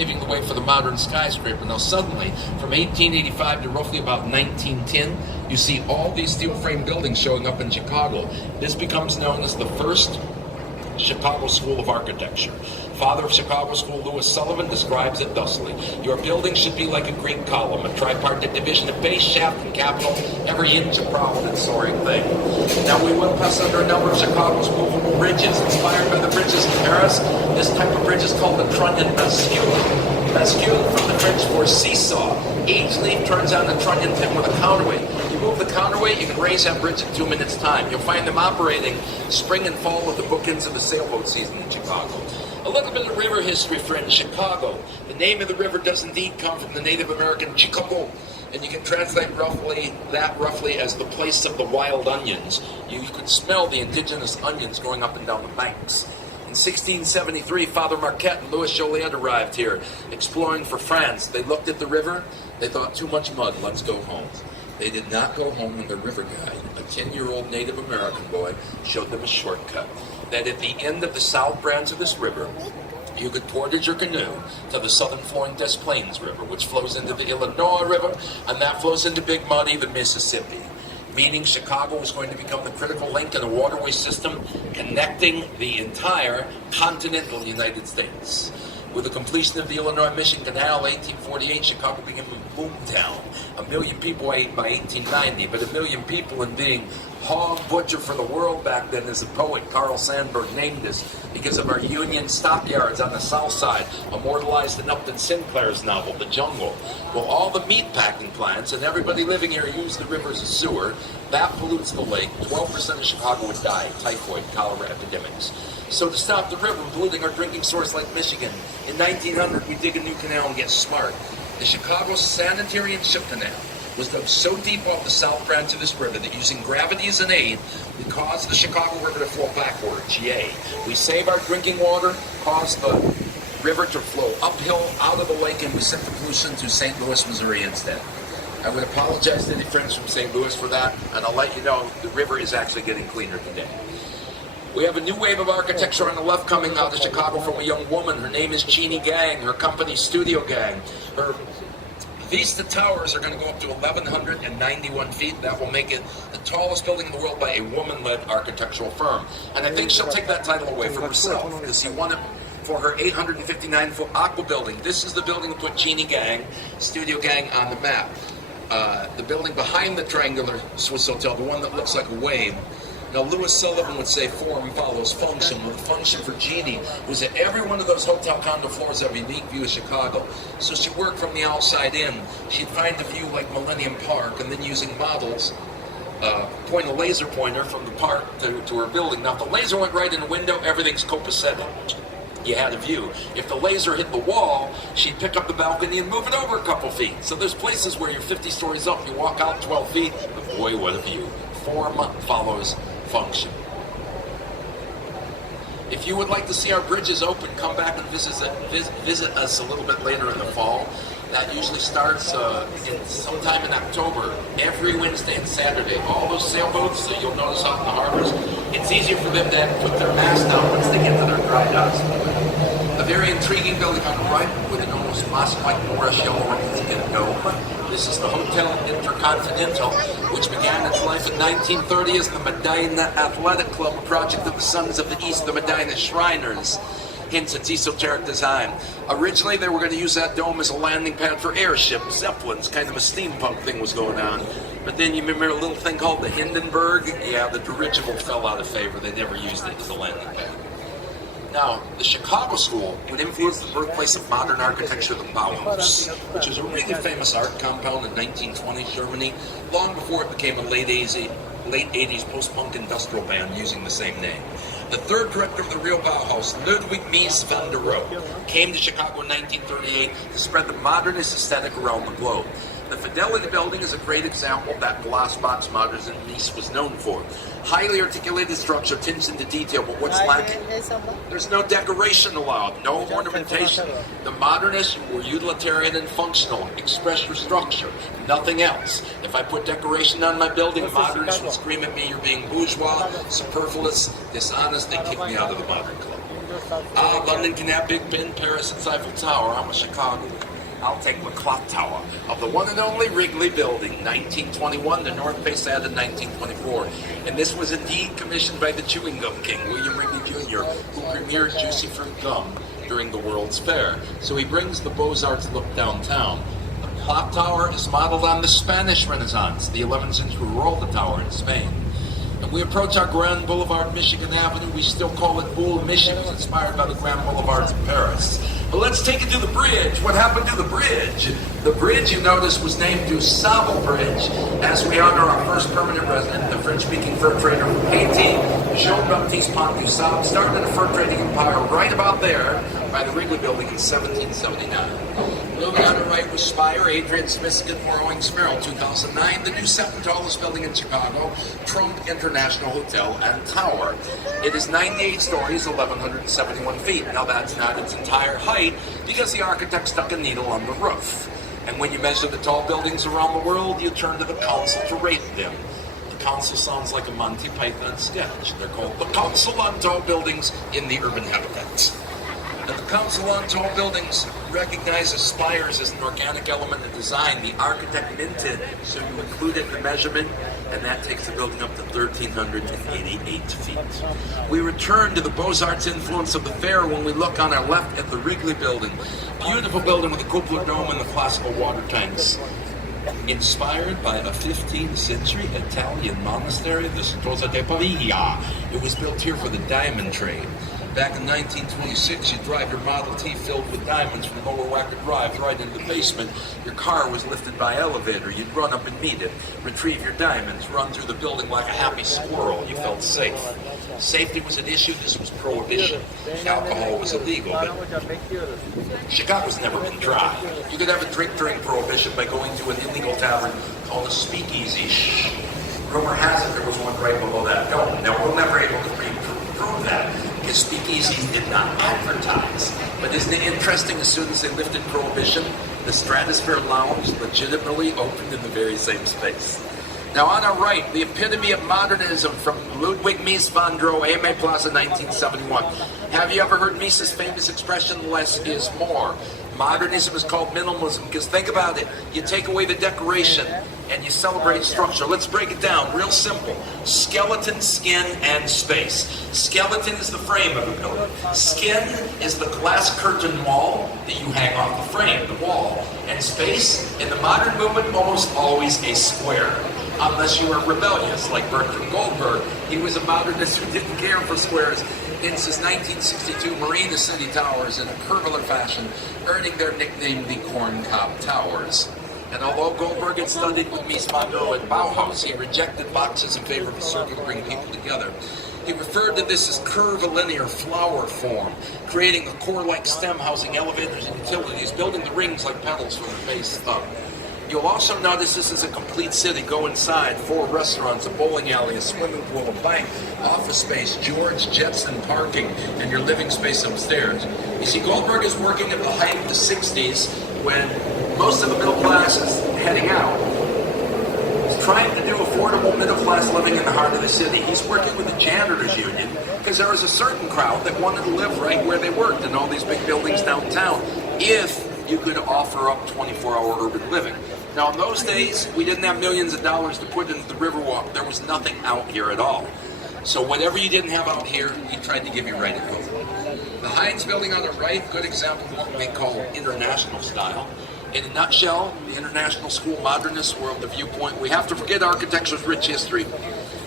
paving the way for the modern skyscraper. Now suddenly, from 1885 to roughly about 1910, you see all these steel frame buildings showing up in Chicago. This becomes known as the first Chicago School of Architecture. Father of Chicago School, Louis Sullivan, describes it thusly: your building should be like a Greek column, a tripartite division of base, shaft, and capital, every inch a proud and soaring thing. Now we will pass under a number of Chicago's movable bridges, inspired by the bridges in Paris. This type of bridge is called the trunnion bascule. Bascule from the French for seesaw. Each leaf turns on the trunnion pin with a counterweight. You move the counterweight, you can raise that bridge in 2 minutes' time. You'll find them operating spring and fall with the bookends of the sailboat season in Chicago. A little bit of river history, friends. Chicago. The name of the river does indeed come from the Native American Chicago, and you can translate roughly as the place of the wild onions. You could smell the indigenous onions going up and down the banks. In 1673, Father Marquette and Louis Joliet arrived here, exploring for France. They looked at the river. They thought, too much mud, let's go home. They did not go home when the river guide, a 10-year-old Native American boy, showed them a shortcut. That at the end of the south branch of this river, you could portage your canoe to the southern flowing Des Plaines River, which flows into the Illinois River, and that flows into Big Muddy, the Mississippi. Meaning Chicago was going to become the critical link in a waterway system connecting the entire continental United States. With the completion of the Illinois-Mission Canal, 1848, Chicago became a boom town. 1 million people by 1890, but 1 million people in being hog butcher for the world back then, as the poet Carl Sandburg named us, because of our Union stockyards on the south side, immortalized in Upton Sinclair's novel, The Jungle. Well, all the meat packing plants and everybody living here use the river as a sewer. That pollutes the lake. 12% of Chicago would die, typhoid, cholera epidemics. So to stop the river from polluting our drinking source like Michigan, in 1900 we dig a new canal and get smart. The Chicago Sanitary and Ship Canal was dug so deep off the south branch of this river that using gravity as an aid, we caused the Chicago River to flow backwards. Yay. We save our drinking water, cause the river to flow uphill out of the lake, and we sent the pollution to St. Louis, Missouri instead. I would apologize to any friends from St. Louis for that, and I'll let you know the river is actually getting cleaner today. We have a new wave of architecture on the left coming out of Chicago from a young woman. Her name is Jeannie Gang, her company Studio Gang. Her Vista Towers are going to go up to 1,191 feet. That will make it the tallest building in the world by a woman-led architectural firm. And I think she'll take that title away from herself, because she won it for her 859-foot Aqua building. This is the building that put Jeannie Gang, Studio Gang, on the map. The building behind the triangular Swiss Hotel, the one that looks like a wave. Now, Louis Sullivan would say form follows function. Well, the function for Jeannie was that every one of those hotel condo floors have a unique view of Chicago. So she worked from the outside in. She'd find a view like Millennium Park, and then using models, point a laser pointer from the park to her building. Now, if the laser went right in the window, everything's copacetic. You had a view. If the laser hit the wall, she'd pick up the balcony and move it over a couple feet. So there's places where you're 50 stories up, you walk out 12 feet, but boy, what a view. Form follows function. If you would like to see our bridges open, come back and visit us a little bit later in the fall. That usually starts sometime in October, every Wednesday and Saturday. All those sailboats that you'll notice out in the harbors, it's easier for them to put their mast down once they get to their dry docks. A very intriguing building on the right with an almost mosque-like Moorish yellow Corinthian dome. This is the Hotel Intercontinental, which began its life in 1930 as the Medina Athletic Club, a project of the Sons of the East, the Medina Shriners. Hence its esoteric design. Originally, they were going to use that dome as a landing pad for airships, zeppelins, kind of a steampunk thing was going on. But then you remember a little thing called the Hindenburg? Yeah, the dirigible fell out of favor. They never used it as a landing pad. Now, the Chicago School would influence the birthplace of modern architecture, the Bauhaus, which was a really famous art compound in 1920 Germany, long before it became a late 80s post-punk industrial band using the same name. The third director of the real Bauhaus, Ludwig Mies van der Rohe, came to Chicago in 1938 to spread the modernist aesthetic around the globe. The Fidelity Building is a great example of that glass box modernism Mies was known for. Highly articulated structure, attention to detail, but what's lacking? There's no decoration allowed, no ornamentation. The modernists were utilitarian and functional, express your structure, nothing else. If I put decoration on my building, modernists would scream at me, you're being bourgeois, superfluous, dishonest, they kick me out of the modern club. London can have Big Ben, Paris, it's Eiffel Tower. I'm a Chicago. I'll take the clock tower of the one and only Wrigley Building, 1921. The North Face added 1924. And this was indeed commissioned by the chewing gum king, William Wrigley Jr., who premiered Juicy Fruit Gum during the World's Fair. So he brings the Beaux-Arts look downtown. The clock tower is modeled on the Spanish Renaissance, the 11th century Royal Tower in Spain. And we approach our Grand Boulevard, Michigan Avenue. We still call it Boule, Michigan, inspired by the Grand Boulevards of Paris. But let's take it to the bridge. What happened to the bridge? The bridge, you notice, was named Du Sable Bridge, as we honor our first permanent resident, the French-speaking fur trader from Haiti, Jean-Baptiste Pont du Sable, started a fur trading empire right about there by the Wrigley Building in 1779. Moving on to right was Spire, Adrian Smith's Skidmore Owings Merrill, 2009, the new second tallest building in Chicago, Trump International Hotel and Tower. It is 98 stories, 1,171 feet. Now that's not its entire height because the architect stuck a needle on the roof. And when you measure the tall buildings around the world, you turn to the council to rate them. The council sounds like a Monty Python sketch. They're called the Council on Tall Buildings in the Urban Habitats. And the Council on Tall Buildings recognizes spires as an organic element of design. The architect minted, so you include it in the measurement, and that takes the building up to 1,388 feet. We return to the Beaux-Arts influence of the fair when we look on our left at the Wrigley Building. Beautiful building with a cupola dome and the classical water tanks. Inspired by a 15th century Italian monastery, the Strozza de Pavia. It was built here for the diamond trade. Back in 1926, you'd drive your Model T filled with diamonds from Lower Wacker Drive right into the basement. Your car was lifted by elevator. You'd run up and meet it, retrieve your diamonds, run through the building like a happy squirrel. You felt safe. Safety was an issue. This was prohibition. Alcohol was illegal, but Chicago's never been dry. You could have a drink during prohibition by going to an illegal tavern called a speakeasy. Shh. Rumor has it there was one right below that. No, we're never able to prove that. Because speakeasies did not advertise. But isn't it interesting, as soon as they lifted prohibition, the Stratosphere Lounge legitimately opened in the very same space. Now on our right, the epitome of modernism from Ludwig Mies van der Eme Plaza, 1971. Have you ever heard Mises' famous expression, less is more? Modernism is called minimalism because think about it. You take away the decoration and you celebrate structure. Let's break it down real simple. Skeleton, skin, and space. Skeleton is the frame of the building. Skin is the glass curtain wall that you hang off the frame, the wall. And space, in the modern movement, almost always a square. Unless you were rebellious, like Bertram Goldberg. He was a modernist who didn't care for squares. And since 1962, Marina City Towers, in a curvular fashion, earning their nickname the Corncob Towers. And although Goldberg had studied with Mies van der Rohe at Bauhaus, he rejected boxes in favor of a circle to bring people together. He referred to this as curvilinear flower form, creating a core-like stem housing elevators and utilities, building the rings like petals from the base up. You'll also notice this is a complete city. Go inside, 4 restaurants, a bowling alley, a swimming pool, a bank, office space, George Jetson parking, and your living space upstairs. You see, Goldberg is working at the height of the 60s when most of the middle class is heading out. He's trying to do affordable middle class living in the heart of the city. He's working with the janitors union because there was a certain crowd that wanted to live right where they worked in all these big buildings downtown if you could offer up 24-hour urban living. Now, in those days, we didn't have millions of dollars to put into the Riverwalk. There was nothing out here at all. So whatever you didn't have out here, we tried to give you right at home. The Heinz building on the right, good example of what we call international style. In a nutshell, the international school modernist world, the viewpoint, we have to forget architecture's rich history.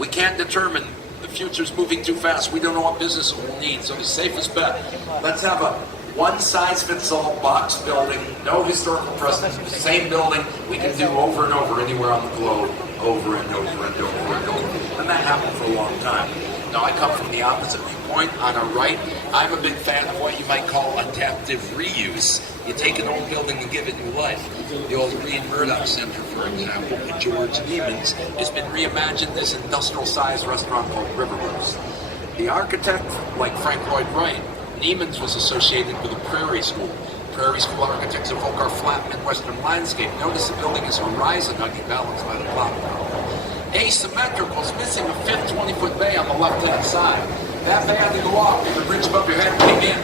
We can't determine. The future's moving too fast. We don't know what business we'll need. So the safest bet, let's have a one-size-fits-all box building, no historical precedent, same building we can do over and over anywhere on the globe, over and over and over and over. And that happened for a long time. Now, I come from the opposite viewpoint. On our right, I'm a big fan of what you might call adaptive reuse. You take an old building and give it new life. The old Reed Murdoch Center, for example, with George Neiman's, has been reimagined as an industrial-sized restaurant called Riverworks. The architect, like Frank Lloyd Wright, Neiman's was associated with a Prairie School. Prairie School architects evoke our flat Midwestern landscape. Notice the building is horizon-hugging, balanced by the clock tower. Asymmetrical is missing a fifth 20-foot bay on the left-hand side. That had to go off. The bridge above your head came in.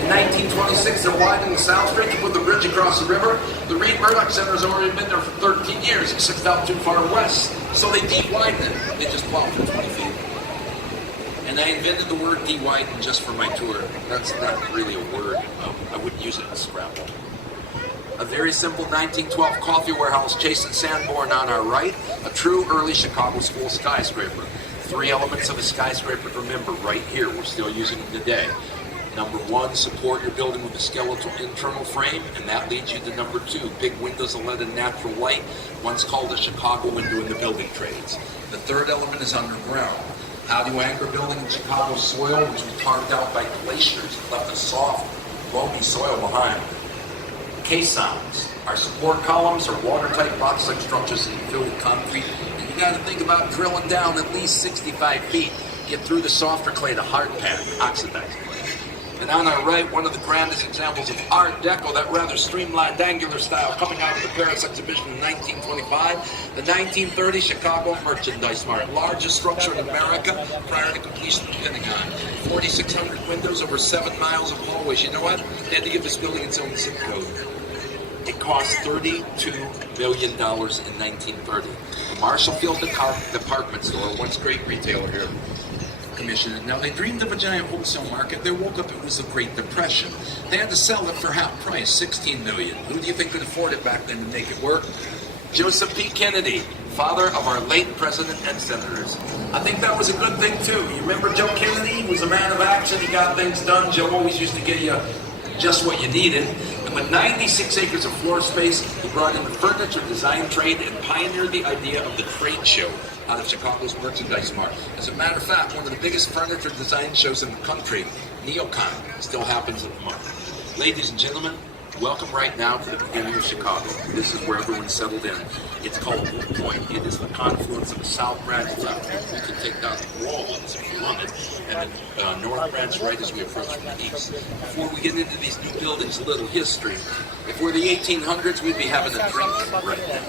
In 1926, they're widening South Street to put the bridge across the river. The Reed Murdoch Center has already been there for 13 years, except out too far west. So they de-widened it. They just plowed for 20 feet. And I invented the word de-widen just for my tour. That's not really a word. I wouldn't use it in Scrabble. A very simple 1912 coffee warehouse, Chase and Sanborn on our right. A true early Chicago school skyscraper. 3 elements of a skyscraper to remember right here. We're still using them today. Number 1, support your building with a skeletal internal frame, and that leads you to number 2, big windows that let in natural light, once called a Chicago window in the building trades. The 3rd element is underground. How do you anchor a building in Chicago soil, which was carved out by glaciers and left a soft, loamy soil behind? Caissons. Our support columns are watertight box-like structures that you fill with concrete, and you got to think about drilling down at least 65 feet, get through the softer clay to hard pack, oxidized clay. And on our right, one of the grandest examples of Art Deco, that rather streamlined angular style coming out of the Paris exhibition in 1925, the 1930 Chicago Merchandise Mart, largest structure in America prior to completion of the Pentagon. 4,600 windows, over 7 miles of hallways. You know what? They had to give this building its own zip code. It cost $32 million in 1930. The Marshall Field Department Store, once great retailer here, commissioned it. Now, they dreamed of a giant wholesale market. They woke up, it was the Great Depression. They had to sell it for half price, $16 million. Who do you think could afford it back then to make it work? Joseph P. Kennedy, father of our late president and senators. I think that was a good thing, too. You remember Joe Kennedy? He was a man of action. He got things done. Joe always used to get you just what you needed. And with 96 acres of floor space, he brought in the furniture design trade and pioneered the idea of the trade show out of Chicago's Merchandise Mart. As a matter of fact, one of the biggest furniture design shows in the country, NeoCon, still happens at the month. Ladies and gentlemen, welcome right now to the beginning of Chicago. This is where everyone settled in. It's called Wolf Point. It is the confluence of the South Branch left. You can take down the walls if you wanted, and then North Branch right as we approach from the east. Before we get into these new buildings, a little history. If we're the 1800s, we'd be having a drink right now.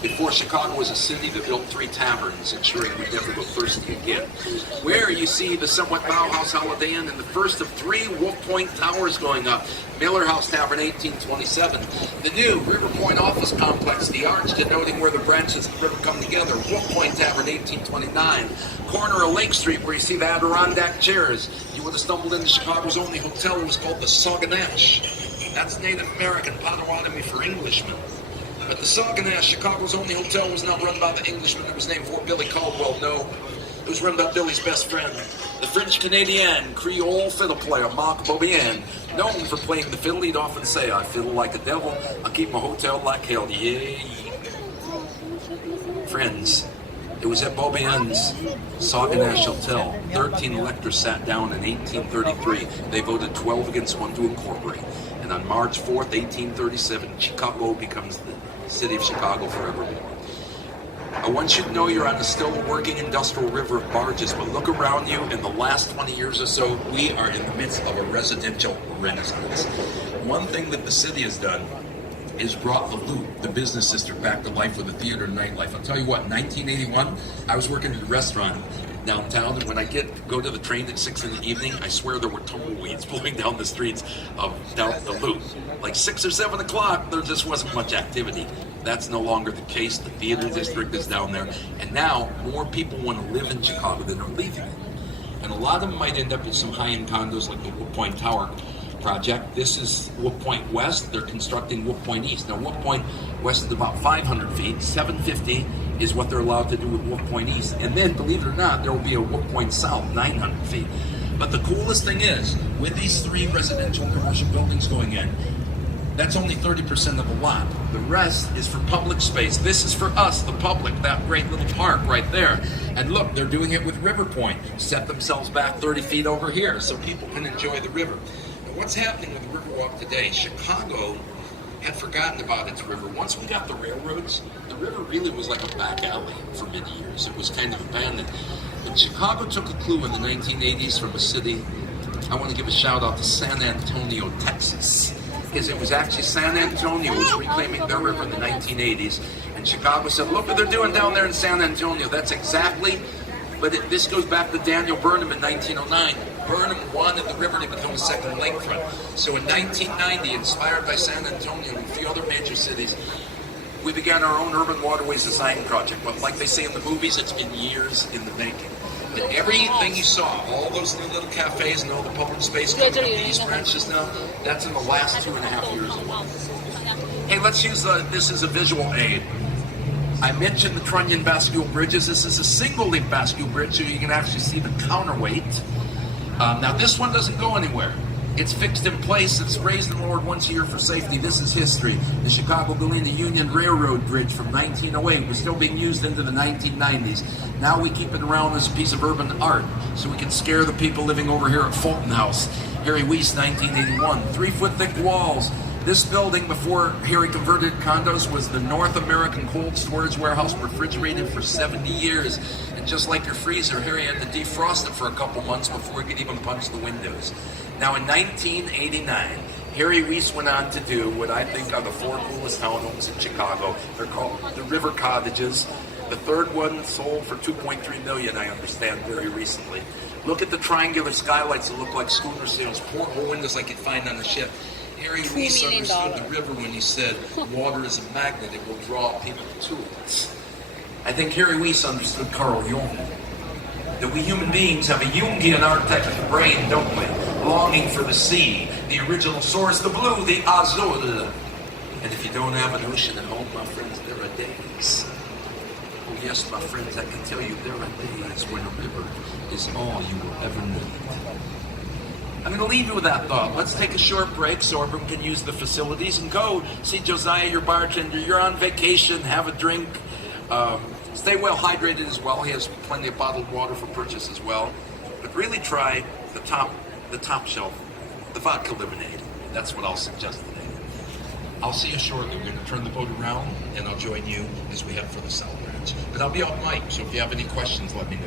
Before Chicago was a city, they built 3 taverns, ensuring we'd never go thirsty again. Where you see the somewhat Bauhaus Holiday Inn and the first of 3 Wolf Point towers going up. Miller House Tavern, 1827. The new River Point office complex, the arch denoting where the branches of the river come together. Wolf Point Tavern, 1829. Corner of Lake Street, where you see the Adirondack chairs. You would have stumbled into Chicago's only hotel. It was called the Sauganash. That's Native American Potawatomi for Englishmen. But the Sauganash, Chicago's only hotel, was not run by the Englishman. It was named for Billy Caldwell. No, it was run by Billy's best friend, the French-Canadian Creole fiddle player Marc Beaubien. Known for playing the fiddle, he'd often say, "I fiddle like a devil, I keep my hotel like hell, yeah." Friends, it was at Beaubien's Sauganash Hotel. 13 electors sat down in 1833. They voted 12 against 1 to incorporate. And on March 4th, 1837, Chicago becomes the city of Chicago forevermore. I want you to know you're on a still working industrial river of barges, but look around you. In the last 20 years or so, we are in the midst of a residential renaissance. One thing that the city has done is brought the Loop, the business district, back to life with a theater and nightlife. I'll tell you what, in 1981, I was working at a restaurant downtown, and when I go to the train at 6 in the evening, I swear there were tumbleweeds blowing down the streets of down the Loop. Like 6 or 7 o'clock, there just wasn't much activity. That's no longer the case. The theater district is down there, and now more people want to live in Chicago than are leaving it. And a lot of them might end up in some high-end condos like the Wolf Point Tower project. This is Wolf Point West. They're constructing Wolf Point East. Now, Wolf Point West is about 500 feet. 750 is what they're allowed to do with Wolf Point East. And then, believe it or not, there will be a Wolf Point South, 900 feet. But the coolest thing is, with these 3 residential and commercial buildings going in, that's only 30% of the lot. The rest is for public space. This is for us, the public, that great little park right there. And look, they're doing it with River Point. Set themselves back 30 feet over here so people can enjoy the river. And what's happening with the Riverwalk today? Chicago had forgotten about its river. Once we got the railroads, the river really was like a back alley for many years. It was kind of abandoned. But Chicago took a clue in the 1980s from a city. I want to give a shout out to San Antonio, Texas, because it was actually San Antonio was reclaiming their river in the 1980s, and Chicago said, look what they're doing down there in San Antonio. That's exactly But this goes back to Daniel Burnham in 1909. Burnham wanted the river to become a second lakefront. So in 1990, inspired by San Antonio and a few other major cities, we began our own urban waterways design project. But like they say in the movies, it's been years in the making. And everything you saw, all those new little cafes and all the public space coming up the East Branch just now, that's in the last 2.5 years alone. Hey, let's use this as a visual aid. I mentioned the trunnion bascule bridges. This is a single-link bascule bridge, so you can actually see the counterweight. Now, this one doesn't go anywhere. It's fixed in place. It's raised and lowered once a year for safety. This is history. The Chicago-Galena Union Railroad Bridge from 1908 was still being used into the 1990s. Now we keep it around as a piece of urban art, so we can scare the people living over here at Fulton House. Harry Weiss, 1981. 3-foot thick walls. This building, before Harry converted condos, was the North American Cold Storage Warehouse, refrigerated for 70 years. And just like your freezer, Harry had to defrost it for a couple months before he could even punch the windows. Now in 1989, Harry Weiss went on to do what I think are the 4 coolest townhomes in Chicago. They're called the River Cottages. The third one sold for $2.3 million, I understand, very recently. Look at the triangular skylights that look like schooner sails, porthole windows like you'd find on a ship. Harry Weiss understood the river when he said, water is a magnet, it will draw people to it. I think Harry Weiss understood Carl Jung. That we human beings have a Jungian architecture brain, don't we? Longing for the sea, the original source, the blue, the azul. And if you don't have an ocean at home, my friends, there are days. Oh yes, my friends, I can tell you there are days when a river is all you will ever need. I'm going to leave you with that thought. Let's take a short break so everyone can use the facilities and go see Josiah, your bartender. You're on vacation, have a drink. Stay well hydrated as well. He has plenty of bottled water for purchase as well. But really try the top shelf, the vodka lemonade. That's what I'll suggest today. I'll see you shortly. We're going to turn the boat around and I'll join you as we head for the South Branch. But I'll be off mic, so if you have any questions, let me know.